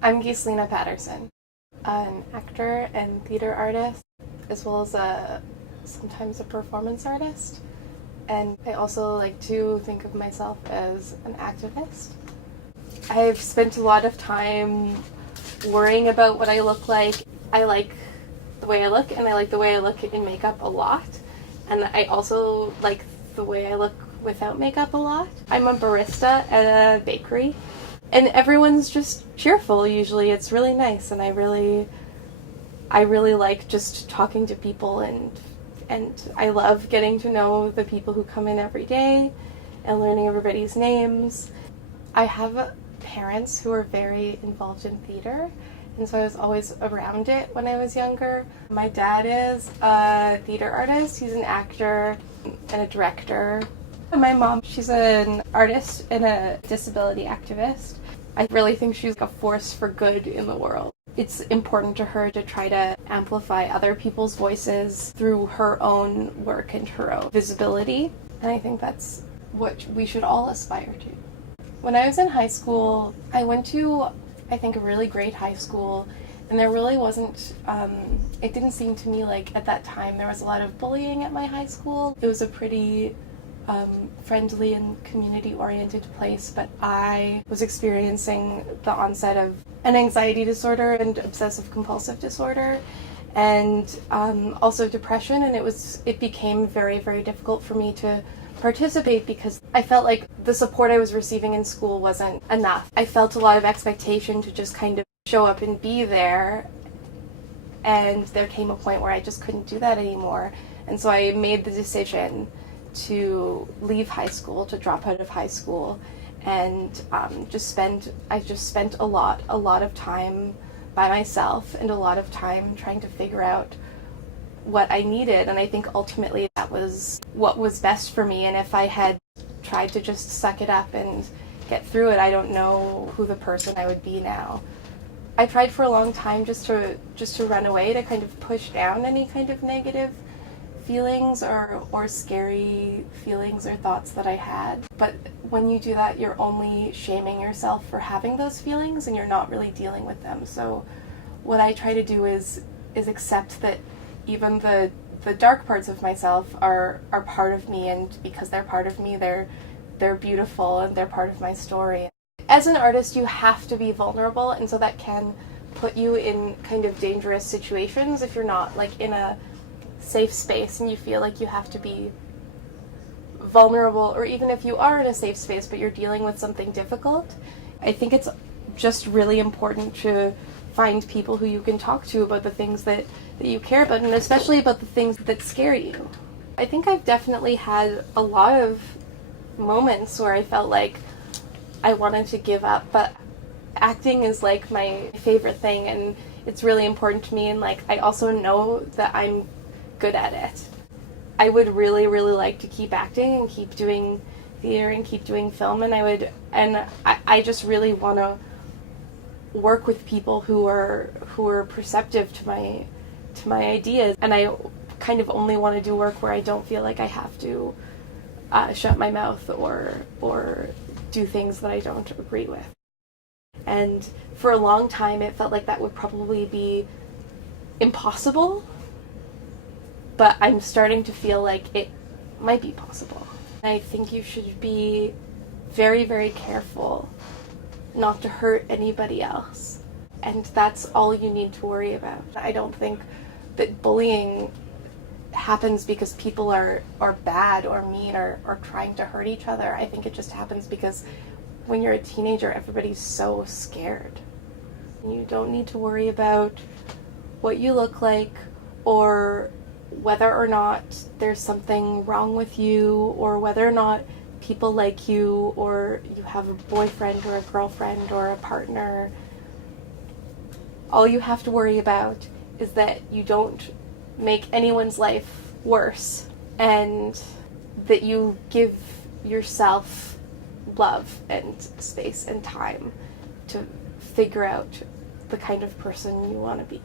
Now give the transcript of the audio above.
I'm Gislina Patterson, an actor and theater artist, as well as sometimes a performance artist. And I also like to think of myself as an activist. I've spent a lot of time worrying about what I look like. I like the way I look, and I like the way I look in makeup a lot. And I also like the way I look without makeup a lot. I'm a barista at a bakery, and everyone's just cheerful usually. It's really nice, and I really like just talking to people, and I love getting to know the people who come in every day and learning everybody's names. I have parents who are very involved in theater, and so I was always around it when I was younger. My dad is a theater artist. He's an actor and a director. And my mom, she's an artist and a disability activist. I really think she's a force for good in the world. It's important to her to try to amplify other people's voices through her own work and her own visibility. And I think that's what we should all aspire to. When I was in high school, I went to, I think, a really great high school, and there really wasn't, it didn't seem to me like at that time there was a lot of bullying at my high school. It was a pretty friendly and community-oriented place, but I was experiencing the onset of an anxiety disorder and obsessive-compulsive disorder, and also depression, and it became very, very difficult for me to participate because I felt like the support I was receiving in school wasn't enough. I felt a lot of expectation to just kind of show up and be there, and there came a point where I just couldn't do that anymore, and so I made the decision to leave high school, to drop out of high school, and I just spent a lot of time by myself and a lot of time trying to figure out what I needed, and I think ultimately that was what was best for me. And if I had tried to just suck it up and get through it, I don't know who the person I would be now. I tried for a long time just to run away, to kind of push down any kind of negative feelings or scary feelings or thoughts that I had. But when you do that, you're only shaming yourself for having those feelings, and you're not really dealing with them. So what I try to do is accept that even the dark parts of myself are part of me, and because they're part of me, they're beautiful and they're part of my story. As an artist, you have to be vulnerable, and so that can put you in kind of dangerous situations if you're not like in a safe space and you feel like you have to be vulnerable, or even if you are in a safe space but you're dealing with something difficult. I think it's just really important to find people who you can talk to about the things that you care about, and especially about the things that scare you. I think I've definitely had a lot of moments where I felt like I wanted to give up, but acting is like my favorite thing, and it's really important to me, and like I also know that I'm good at it. I would really, really like to keep acting and keep doing theater and keep doing film, and I just really want to work with people who are perceptive to my ideas, and I kind of only want to do work where I don't feel like I have to shut my mouth or do things that I don't agree with. And for a long time it felt like that would probably be impossible, but I'm starting to feel like it might be possible. I think you should be very, very careful not to hurt anybody else, and that's all you need to worry about. I don't think that bullying happens because people are bad or mean or trying to hurt each other. I think it just happens because when you're a teenager, everybody's so scared. You don't need to worry about what you look like, or whether or not there's something wrong with you, or whether or not people like you, or you have a boyfriend or a girlfriend or a partner. All you have to worry about is that you don't make anyone's life worse, and that you give yourself love and space and time to figure out the kind of person you want to be.